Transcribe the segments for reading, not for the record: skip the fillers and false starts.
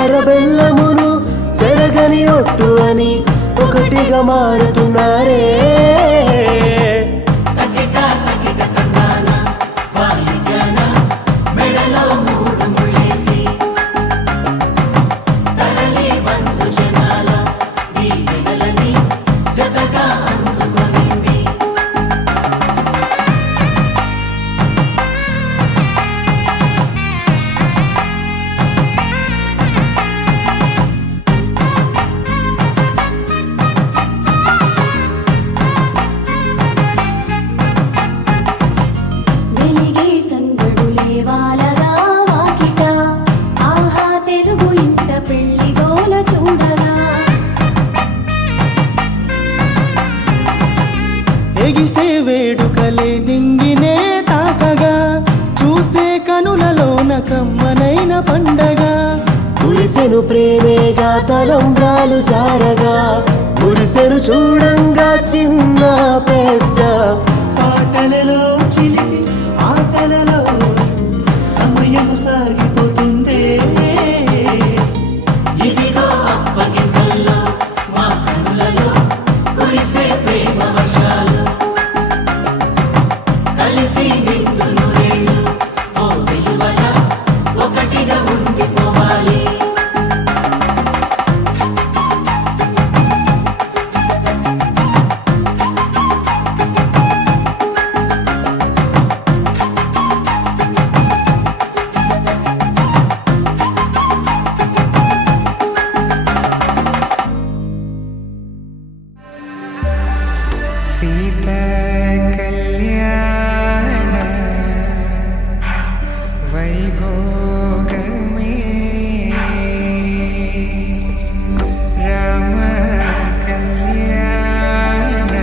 చక్కెర బెల్లమును చెరగని ఒట్టు అని ఒకటిగా మారుతున్నారే. ఎగిసే వేడుకలే నింగినే తాకగా చూసే కనులలోన కమ్మనైన పండగ. కురిసెను ప్రేమేగా తలంబ్రాలు జారగా మురిసెను చూడంగా చిన్న పెద్ద. పాటలలో చిలిపి ఆటలలో సమయం సాగిపోతుందే. ఇదిగో అప్పగింతల్లో మా కనులలో కురిసే ప్రేమ వర్షాలు కలిసి నిండు నూరేళ్ళు ఓ వెలువల ఒకటిగా ఉండిపోవాలి. సీత కళ్యాణ వైభోగమే రామ కళ్యాణ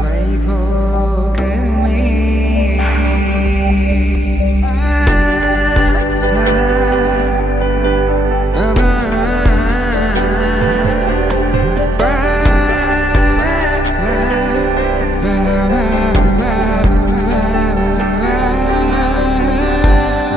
వైభోగమే.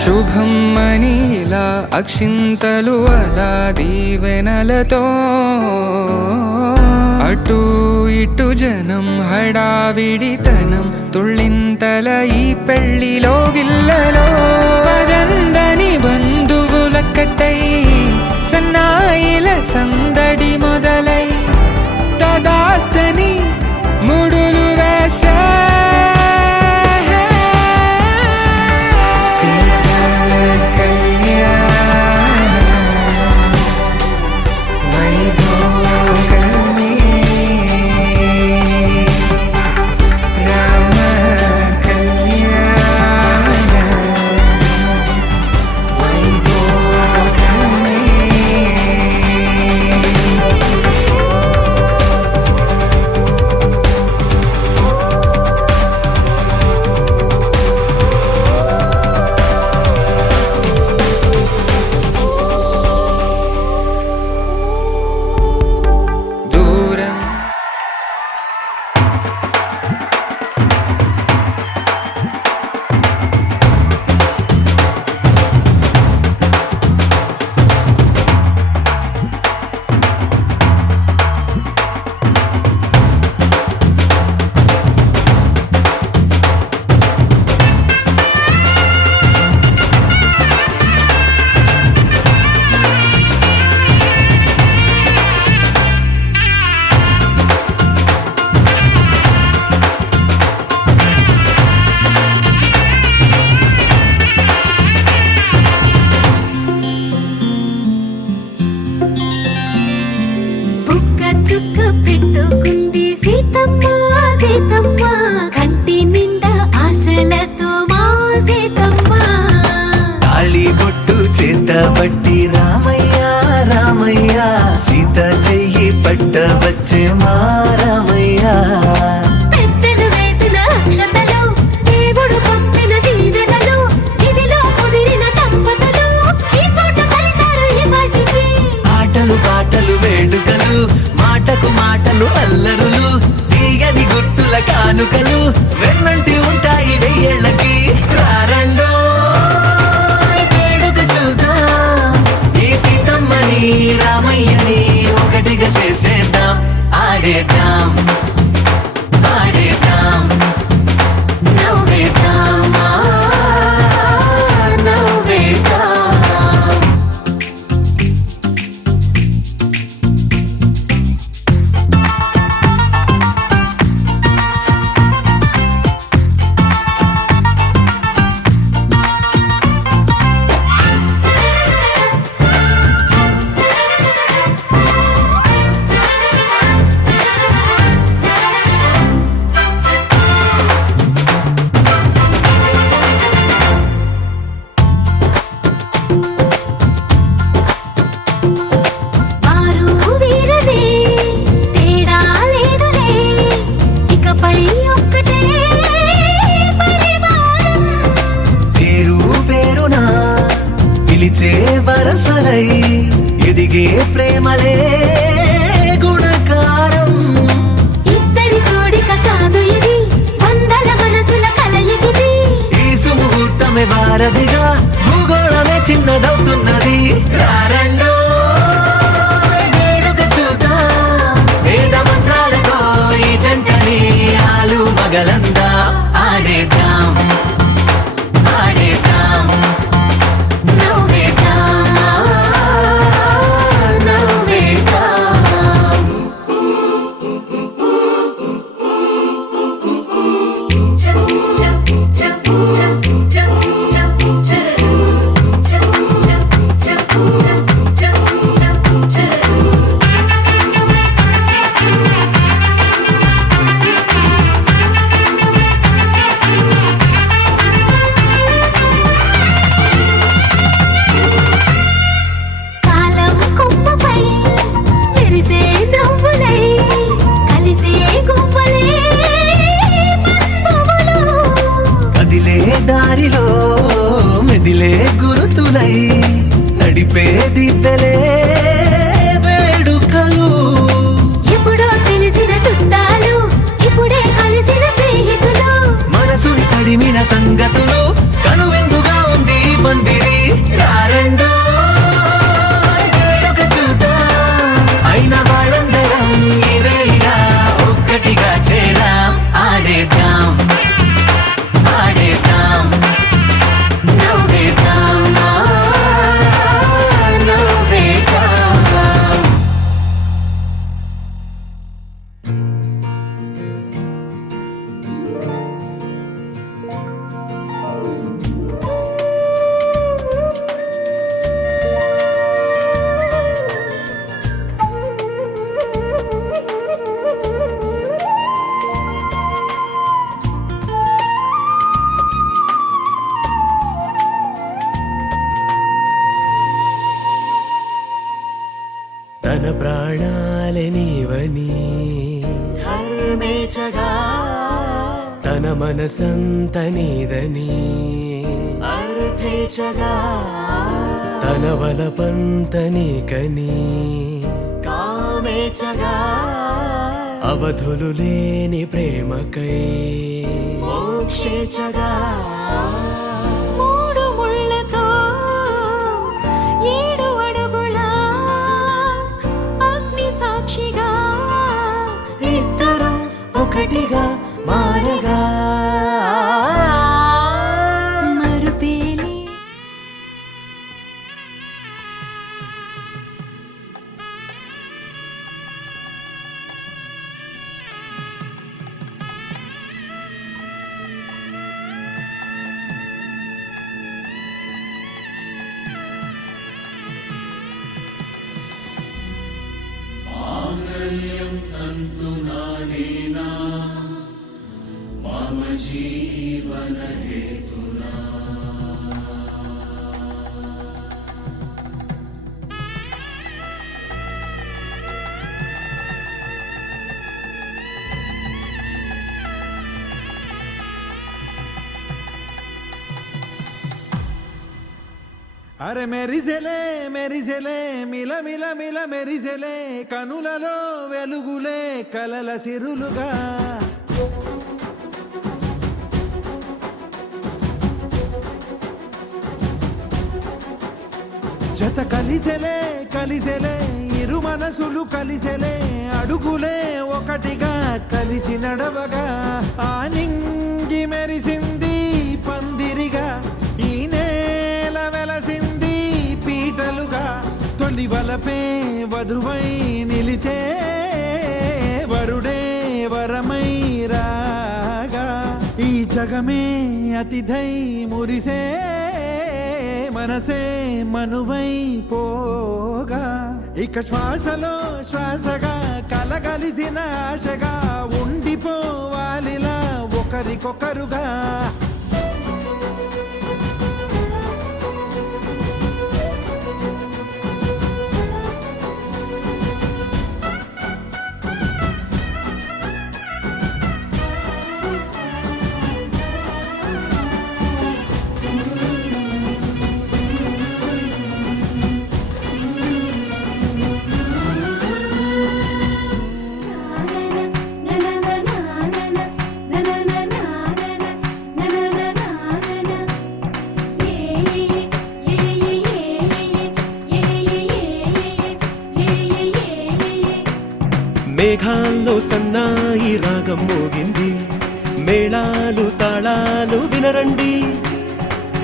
శుభం మనీలా అక్షింతలు అలా దీవెనలతో అటు ఇటు జనం హడావిడితనం తుళ్ళింతల ఈ పెళ్లిలో గిల్లలో పదందని బంధువులక్కటై సన్నాయిల సందడి మొదలై తదాస్తని ముడులు వేసా. పట్టి రామయ్య రామయ్య సీత చెయ్యి పట్ట వచ్చే మా రామయ్య. పెద్దలు వేసిన అక్షతలు దేవుడు పంపిన దీవెనలు ఇవిలో కుదిరిన దంపతులు ఈ చోట కలిసారు ఈ పాటికి. ఆటలు పాటలు వేడుకలు మాటకు మాటలు అల్లరులు తీయని గుట్టుల కానుకలు వెన్నంటి ఉంటాయి వెయ్యేళ్ళకి. రారండో వేడుక చూద్దాం వరసలై ఎదిగే ప్రేమలే గుణకారం. ఇద్దరి కోడిక కాదు ఇది, వందల మనసుల కలయికిది. ఈ సుముహూర్తమే వారధిగా భూగోళమే చిన్నదవుతున్నది. రారండో వేడుక చూద్దాం, వేద మంత్రాలతో ఈ జంటని ఆలు మగలందా ఆడేద్దాం ఆడేద్దాం. నవ్వేద్దాం, నవ్వేద్దాం. కాలం కొమ్మపై మెరిసే నవ్వులై కలిసే గువ్వలే బంధువులు. కదిలే దారిలో మెదిలే గురుతులై నడిపే దిబ్బెలే వేడుకలు. ఎప్పుడో తెలిసిన చుట్టాలు, ఇప్పుడే కలిసిన స్నేహితులు. మనసుని తడిమిన సంగతులు కనువిందుగా ఉంది ఈ పందిరి. రారండో వేడుక చూద్దాం, అయిన వాళ్ళందరం ఈ వేళ ఒక్కటిగా చేరాం. ఆడేద్దాం ఆడేద్దాం నవ్వేద్దాం, నవ్వేద్దాం. తన ప్రాణాలే నీవని ధర్మేచగా, తన మనసంత నీదని అర్థేచగా, తన వలపంత నీకని కామేచగా, అవధులు లేని ప్రేమకై మోక్షేచగా. మూడు ముళ్ళతో 7 అడుగుల అగ్ని సాక్షిగా ఇద్దరు ఒకటిగా మారగా మరుపేలి. అరే మెరిసెలే మెరిసెలే మిల మిల మిల మెరిసెలే కనులలో వెలుగులే కలల సిరులుగా. జత కలిసెలే కలిసెలే ఇరు మనసులు కలిసెలే అడుగులే ఒకటిగా కలిసి నడవగా. ఆ నింగి మెరిసింది పందిరిగా, ఈ నేల వెలసింది పీటలుగా. తొలి వలపే వధువై నిలిచే వరుడే వరమై రాగా. ఈ జగమే అతిథై మురిసే మనసే మనువై పోగా. ఇక శ్వాసలో శ్వాసగా కలగలిసిన ఆశగా ఉండిపోవాలిలా ఒకరికొకరుగా. మేఘాల్లో సన్నాయి రాగం మోగింది, మేళాలు తాళాలు వినరండి,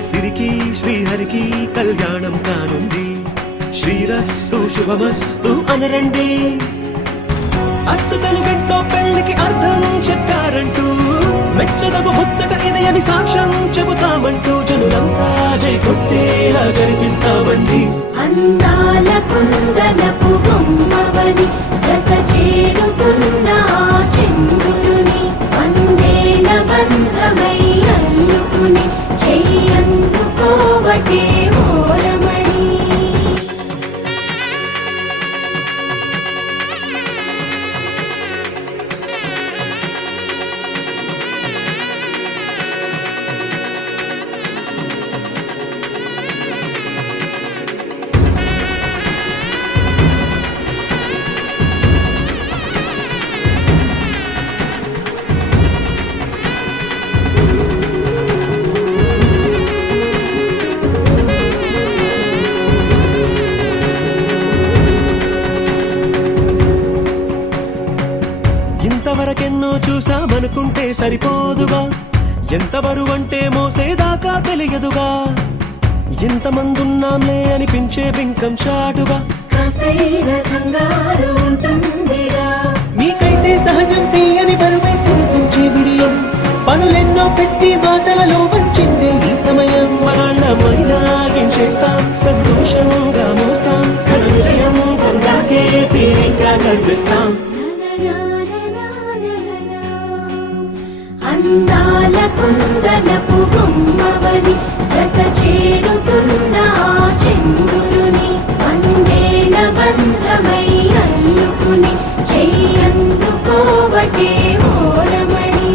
సిరికి శ్రీహరికి కళ్యాణం కానుంది, శ్రీరస్తు శుభమస్తు అనరండి. అచ్చు తెలుగింటో పెళ్లికి అర్థం చెప్పారంటూ, మెచ్చదగు ముచ్చట ఇది అని సాక్ష్యం చెబుతామంటూ, జనులంతా జై కొట్టేలా జరిపిస్తామండి. అందాల కుందనపు బొమ్మవని జత చేరుతున్న ఆ చంద్రుని, వందేళ్ల బంధమై అల్లుకుని చెయ్యందుకోవటే ఓరమణి. ఇంతవరకెన్నో చూసామనుకుంటే సరిపోదుగా, ఎంత బరువంటే మోసేదాకా తెలియదుగా, ఇంతమందున్నాంలే అనిపించే బింకం చాటుగా, కాస్తైన కంగారు ఉంటుందిగా. మీకైతే సహజం తీయని బరువై సిరిసించే బిడియం, పనులెన్నో పెట్టి మాటలలో వంచిందే ఈ సమయం. వాళ్ళమైనా ఏం చేస్తాం, సంతోషంగా మోస్తాం, ఘన విజయం పొందాకే తీరిగ్గా కనిపిస్తాం. అందాల కుందనపు బొమ్మవని జత చేరుతున్న ఆ చంద్రుని, వందేళ్ల బంధమై అల్లుకుని చెయ్యందుకోవటే ఓరమణి.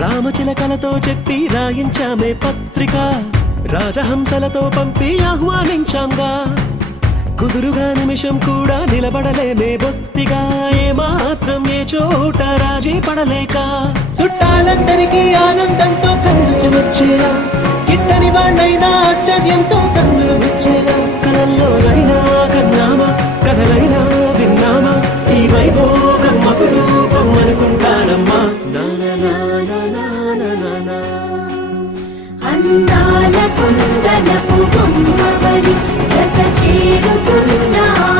రామచిలకలతో చెప్పి రాయించామే పత్రిక, రాజహంసలతో పంపి ఆహ్వానించాంగా, కుదురుగా నిమిషం కూడా నిలబడలేమే బొత్తిగా, ఏమాత్రం ఏ చోట రాజీ పడలేక, చుట్టాలందరికీ ఆనందంతో కళ్ళు చెమర్చేలా, గిట్టని వాళ్ళైనా ఆశ్చర్యంతో కన్నులు వచ్చేలా, కలల్లోనైనా కన్నామా, కథలైనా విన్నామా, ఈ వైభోగం అపురూపం అనుకుంటానమ్మా. అందాల కుందనపు బొమ్మవని జత చేరుతున్న ఆ